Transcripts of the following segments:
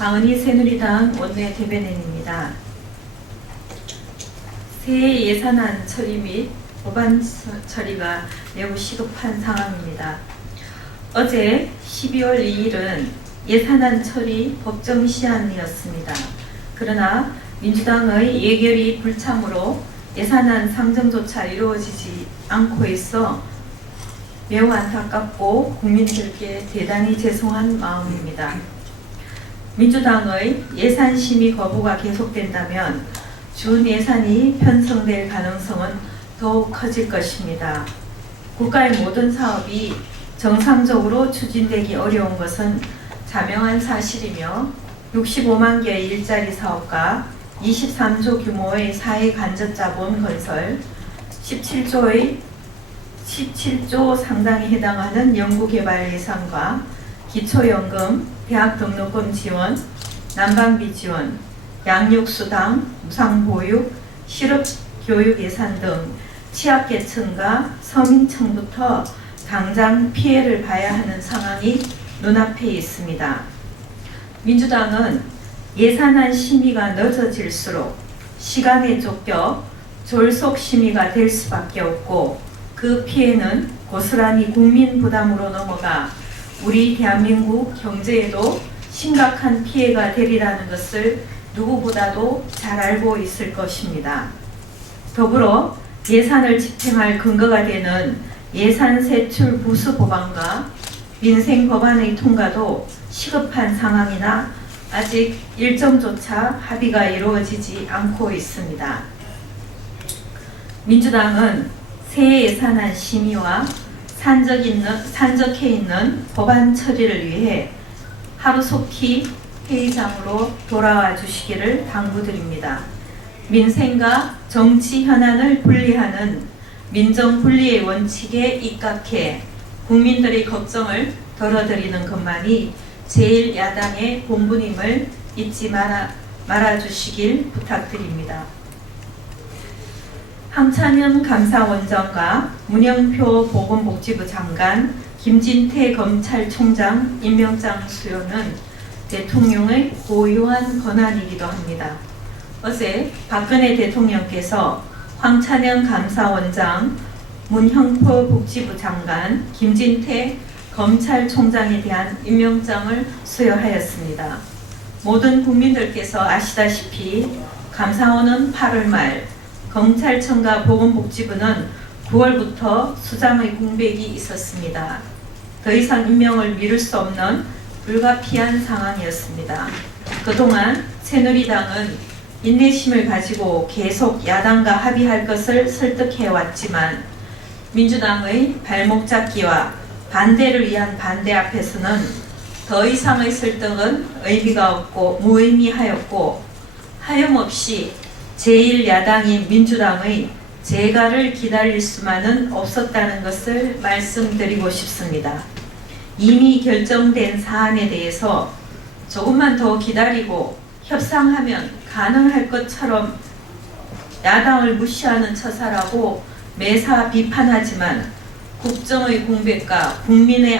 강은희 새누리당 원내 대변인입니다. 새해 예산안 처리 및 법안 처리가 매우 시급한 상황입니다. 어제 12월 2일은 예산안 처리 법정 시한이었습니다. 그러나 민주당의 예결위 불참으로 예산안 상정조차 이루어지지 않고 있어 매우 안타깝고 국민들께 대단히 죄송한 마음입니다. 민주당의 예산 심의 거부가 계속된다면 준 예산이 편성될 가능성은 더욱 커질 것입니다. 국가의 모든 사업이 정상적으로 추진되기 어려운 것은 자명한 사실이며 65만 개의 일자리 사업과 23조 규모의 사회 간접자본 건설, 17조 상당히 해당하는 연구개발 예산과 기초연금, 대학 등록금 지원, 난방비 지원, 양육수당, 무상보육, 실업교육 예산 등 취약계층과 서민층부터 당장 피해를 봐야 하는 상황이 눈앞에 있습니다. 민주당은 예산안 심의가 늦어질수록 시간에 쫓겨 졸속 심의가 될 수밖에 없고 그 피해는 고스란히 국민 부담으로 넘어가 우리 대한민국 경제에도 심각한 피해가 되리라는 것을 누구보다도 잘 알고 있을 것입니다. 더불어 예산을 집행할 근거가 되는 예산 세출 부수 법안과 민생 법안의 통과도 시급한 상황이나 아직 일정조차 합의가 이루어지지 않고 있습니다. 민주당은 새해 예산안 심의와 산적해 있는 법안 처리를 위해 하루속히 회의장으로 돌아와 주시기를 당부드립니다. 민생과 정치 현안을 분리하는 민정분리의 원칙에 입각해 국민들의 걱정을 덜어드리는 것만이 제1야당의 본분임을 잊지 말아주시길 부탁드립니다. 황찬현 감사원장과 문영표 보건복지부 장관, 김진태 검찰총장 임명장 수여는 대통령의 고유한 권한이기도 합니다. 어제 박근혜 대통령께서 황찬현 감사원장, 문형표 복지부 장관, 김진태 검찰총장에 대한 임명장을 수여하였습니다. 모든 국민들께서 아시다시피 감사원은 8월 말, 검찰청과 보건복지부는 9월부터 수장의 공백이 있었습니다. 더 이상 임명을 미룰 수 없는 불가피한 상황이었습니다. 그동안 새누리당은 인내심을 가지고 계속 야당과 합의할 것을 설득해왔지만 민주당의 발목 잡기와 반대를 위한 반대 앞에서는 더 이상의 설득은 의미가 없고 무의미하였고 하염없이 제1야당인 민주당의 재가를 기다릴 수만은 없었다는 것을 말씀드리고 싶습니다. 이미 결정된 사안에 대해서 조금만 더 기다리고 협상하면 가능할 것처럼 야당을 무시하는 처사라고 매사 비판하지만 국정의 공백과 국민은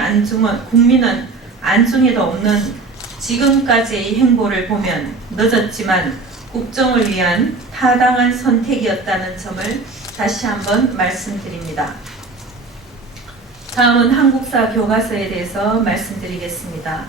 안중에도 없는 지금까지의 행보를 보면 늦었지만 국정을 위한 타당한 선택이었다는 점을 다시 한번 말씀드립니다. 다음은 한국사 교과서에 대해서 말씀드리겠습니다.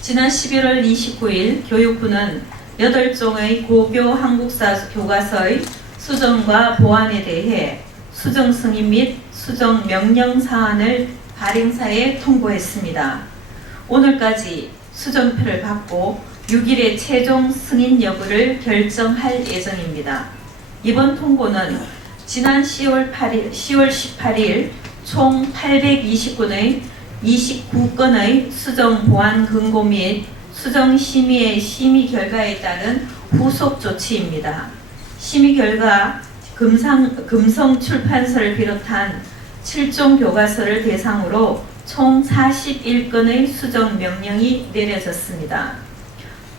지난 11월 29일 교육부는 8종의 고교 한국사 교과서의 수정과 보완에 대해 수정 승인 및 수정 명령 사안을 발행사에 통보했습니다. 오늘까지 수정표를 받고 6일에 최종 승인 여부를 결정할 예정입니다. 이번 통보는 지난 10월 18일 총 829건의 29건의 수정 보완 근고 및 수정 심의의 심의 결과에 따른 후속 조치입니다. 심의 결과 금성 출판사를 비롯한 7종 교과서를 대상으로 총 41건의 수정 명령이 내려졌습니다.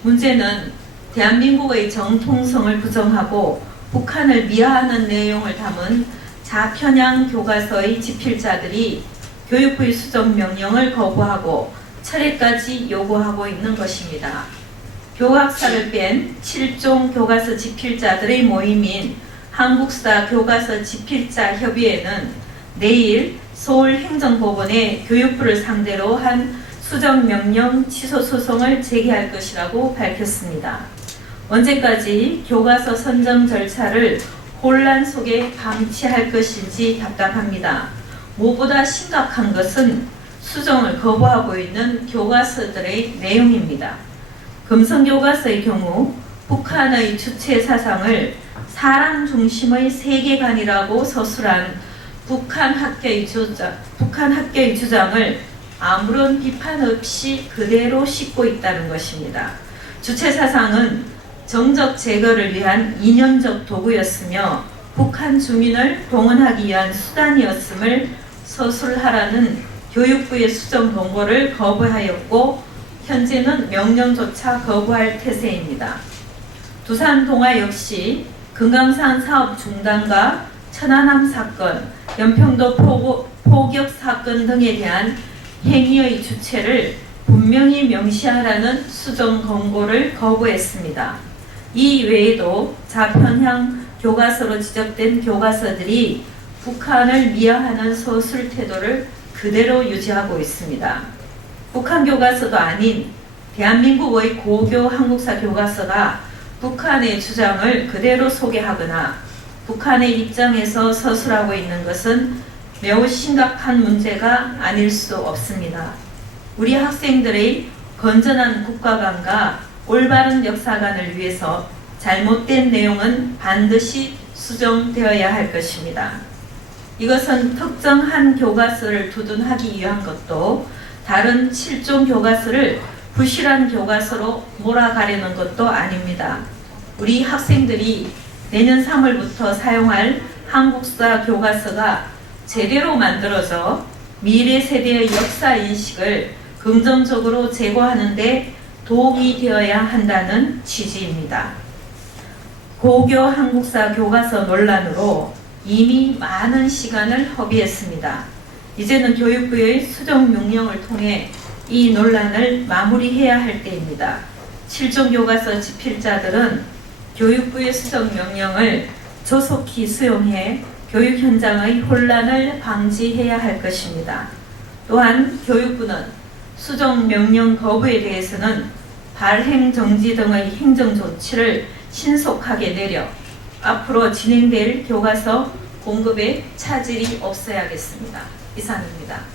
문제는 대한민국의 정통성을 부정하고 북한을 미화하는 내용을 담은 좌편향 교과서의 집필자들이 교육부의 수정 명령을 거부하고 철회까지 요구하고 있는 것입니다. 교학사를 뺀 7종 교과서 집필자들의 모임인 한국사 교과서 집필자 협의회는 내일 서울행정법원에 교육부를 상대로 한 수정명령 취소 소송을 제기할 것이라고 밝혔습니다. 언제까지 교과서 선정 절차를 혼란 속에 방치할 것인지 답답합니다. 무엇보다 심각한 것은 수정을 거부하고 있는 교과서들의 내용입니다. 금성교과서의 경우 북한의 주체 사상을 사람 중심의 세계관이라고 서술한 북한 학계의 주장을 아무런 비판 없이 그대로 싣고 있다는 것입니다. 주체 사상은 정적 제거를 위한 이념적 도구였으며 북한 주민을 동원하기 위한 수단이었음을 서술하라는 교육부의 수정 공고를 거부하였고 현재는 명령조차 거부할 태세입니다. 두산 동아 역시 금강산 사업 중단과 천안함 사건, 연평도 포격 사건 등에 대한 행위의 주체를 분명히 명시하라는 수정 권고를 거부했습니다. 이 외에도 자편향 교과서로 지적된 교과서들이 북한을 미화하는 서술 태도를 그대로 유지하고 있습니다. 북한 교과서도 아닌 대한민국의 고교 한국사 교과서가 북한의 주장을 그대로 소개하거나 북한의 입장에서 서술하고 있는 것은 매우 심각한 문제가 아닐 수 없습니다. 우리 학생들의 건전한 국가관과 올바른 역사관을 위해서 잘못된 내용은 반드시 수정되어야 할 것입니다. 이것은 특정한 교과서를 두둔하기 위한 것도 다른 7종 교과서를 부실한 교과서로 몰아가려는 것도 아닙니다. 우리 학생들이 내년 3월부터 사용할 한국사 교과서가 제대로 만들어져 미래 세대의 역사 인식을 긍정적으로 제고하는 데 도움이 되어야 한다는 취지입니다. 고교 한국사 교과서 논란으로 이미 많은 시간을 허비했습니다. 이제는 교육부의 수정 명령을 통해 이 논란을 마무리해야 할 때입니다. 7종 교과서 집필자들은 교육부의 수정 명령을 조속히 수용해 교육 현장의 혼란을 방지해야 할 것입니다. 또한 교육부는 수정 명령 거부에 대해서는 발행 정지 등의 행정 조치를 신속하게 내려 앞으로 진행될 교과서 공급에 차질이 없어야겠습니다. 이상입니다.